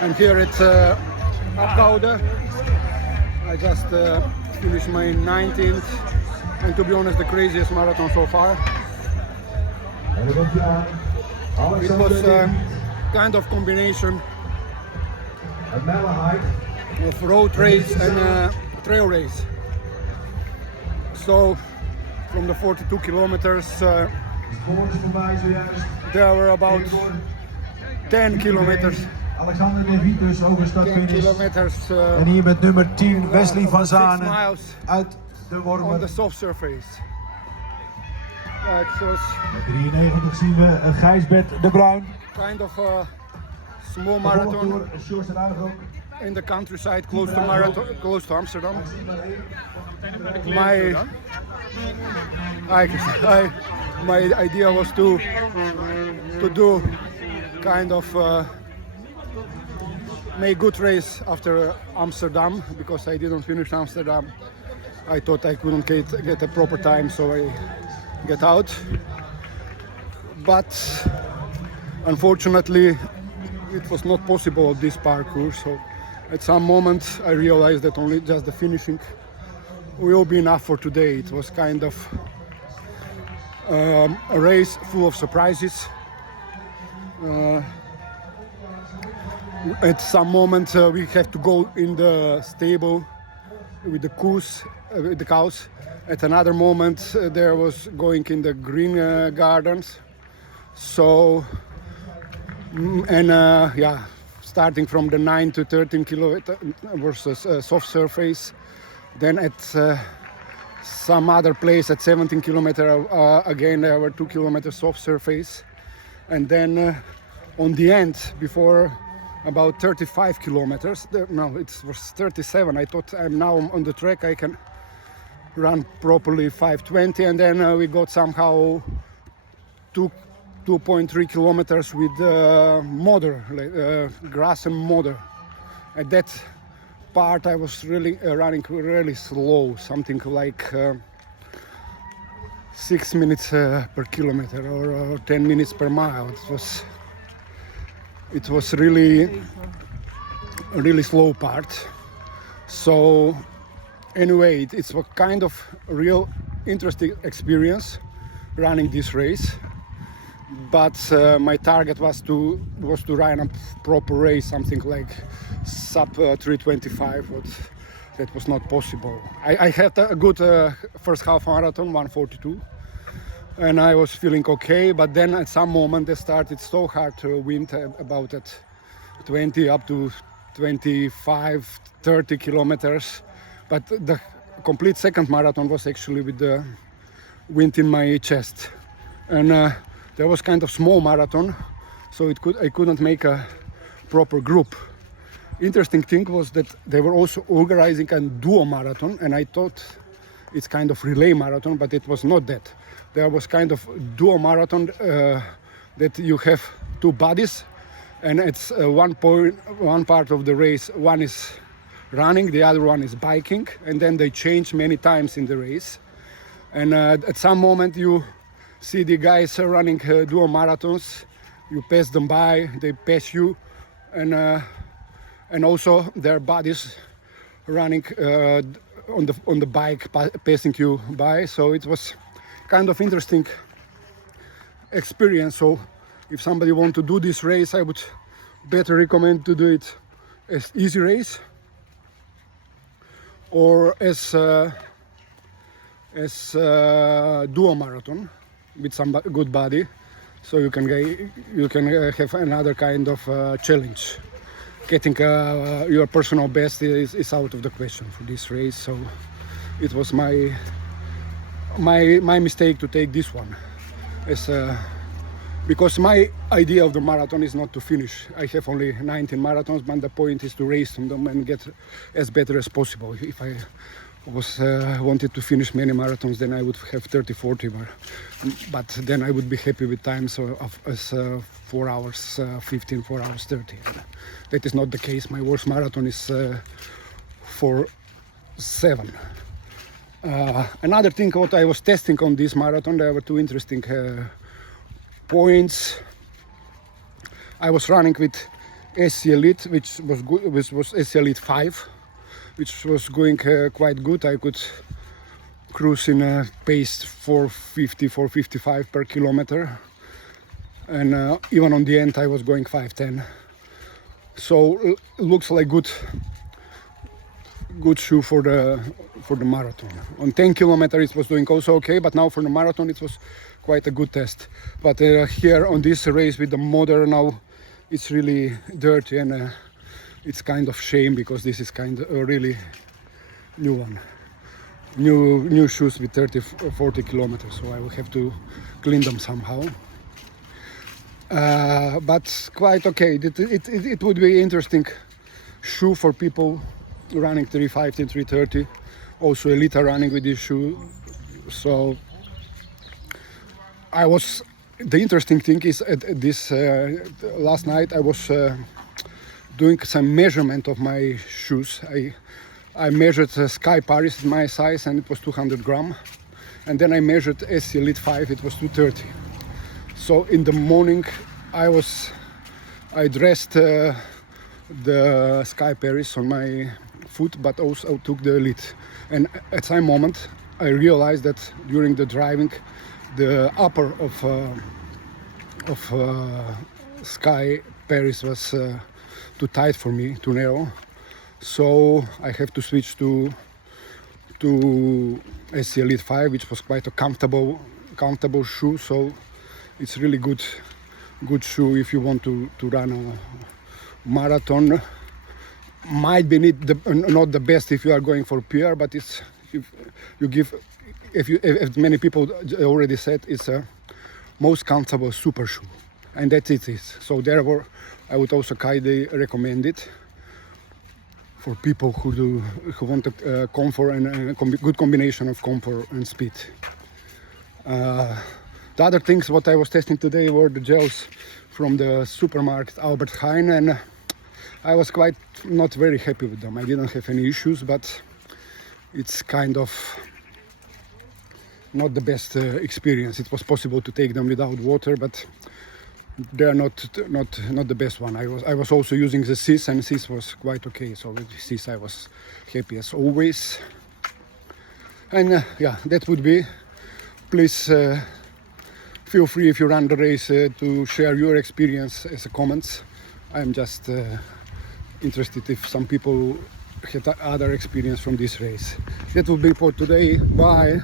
And here it's Polder. I just finished my 19th, and to be honest, the craziest marathon so far. It was kind of combination of road race and trail race. So from the 42 kilometers, there were about 10 kilometers. Alexander de Wiet dus over startfinish. En hier met nummer 10 Wesley van Zanen uit de Wormer. On the soft surface. It was met 93 zien we Gijsbert de Bruin. Kind of a small marathon in the countryside, close to Amsterdam. My idea was to do kind of make good race after Amsterdam, because I didn't finish Amsterdam. I thought I couldn't get a proper time, so I get out. But unfortunately, it was not possible this parkour. So at some moment, I realized that only just the finishing will be enough for today. It was kind of a race full of surprises. At some moment we have to go in the stable with the cows. At another moment there was going in the green gardens. So starting from the 9 to 13 kilometer versus soft surface. Then at some other place at 17 kilometer again there were 2 kilometers soft surface. And then on the end, before about 35 kilometers, no, it was 37. I thought I'm now on the track, I can run properly 5:20, and then we got somehow 2.3 kilometers with modder, grass and modder. At that part I was really running really slow, something like 6 minutes per kilometer or 10 minutes per mile. It was really slow part. So anyway, it's a kind of real interesting experience running this race. But my target was to run a proper race, something like sub 3:25. But that was not possible. I had a good first half marathon, 1:42. And I was feeling okay, but then at some moment it started so hard to wind, about at 20 up to 25, 30 kilometers. But the complete second marathon was actually with the wind in my chest. And there was kind of small marathon, so I couldn't make a proper group. Interesting thing was that they were also organizing a duo marathon, and I thought it's kind of relay marathon, but it was not that. There was kind of duo marathon that you have two bodies, and it's one part of the race, one is running, the other one is biking, and then they change many times in the race. And at some moment you see the guys running duo marathons, you pass them by, they pass you, and also their bodies running on the bike, passing you by. So it was kind of interesting experience. So if somebody want to do this race, I would better recommend to do it as easy race or as duo marathon with some good body, so you can have another kind of challenge. Getting your personal best is out of the question for this race. So it was my mistake to take this one, because my idea of the marathon is not to finish. I have only 19 marathons, but the point is to race them and get as better as possible. If I wanted to finish many marathons, then I would have 30-40, but then I would be happy with times of 4 hours 15, 4 hours 30. That is not the case. My worst marathon is 4:07. Another thing what I was testing on this marathon, there were two interesting points. I was running with SC Elite, which was good, which was SC Elite 5, which was going quite good. I could cruise in a pace 450, 455 per kilometer, and even on the end I was going 510. So looks like good shoe for the marathon. On 10 kilometers it was doing also okay, but now for the marathon it was quite a good test. But here on this race with the motor now, it's really dirty, and it's kind of shame, because this is kind of a really new one. New shoes with 30-40 kilometers, so I will have to clean them somehow. But quite okay. It would be interesting shoe for people running 3:15, 3:30. Also elite are running with this shoe. So the interesting thing is at this last night I was doing some measurement of my shoes. I measured Sky Paris in my size, and it was 200 grams, and then I measured SC Elite 5, it was 230. So in the morning I dressed the Sky Paris on my foot, but also took the Elite, and at some moment I realized that during the driving the upper of Sky Paris was too tight for me, too narrow. So I have to switch to SC Elite 5, which was quite a comfortable shoe. So it's really good shoe if you want to run a marathon. Might be not the best if you are going for PR, but it's if many people already said, it's a most comfortable super shoe, and that it is. So therefore I would also kindly recommend it for people who want a comfort and a good combination of comfort and speed. The other things what I was testing today were the gels from the supermarket Albert Heijn, and I was quite not very happy with them. I didn't have any issues, but it's kind of not the best experience. It was possible to take them without water, but they are not the best one. I was also using the CIS, and CIS was quite okay. So with CIS I was happy as always. And yeah, that would be. Please feel free, if you run the race, to share your experience as a comments. I'm just interested if some people had other experience from this race. That will be for today. Bye.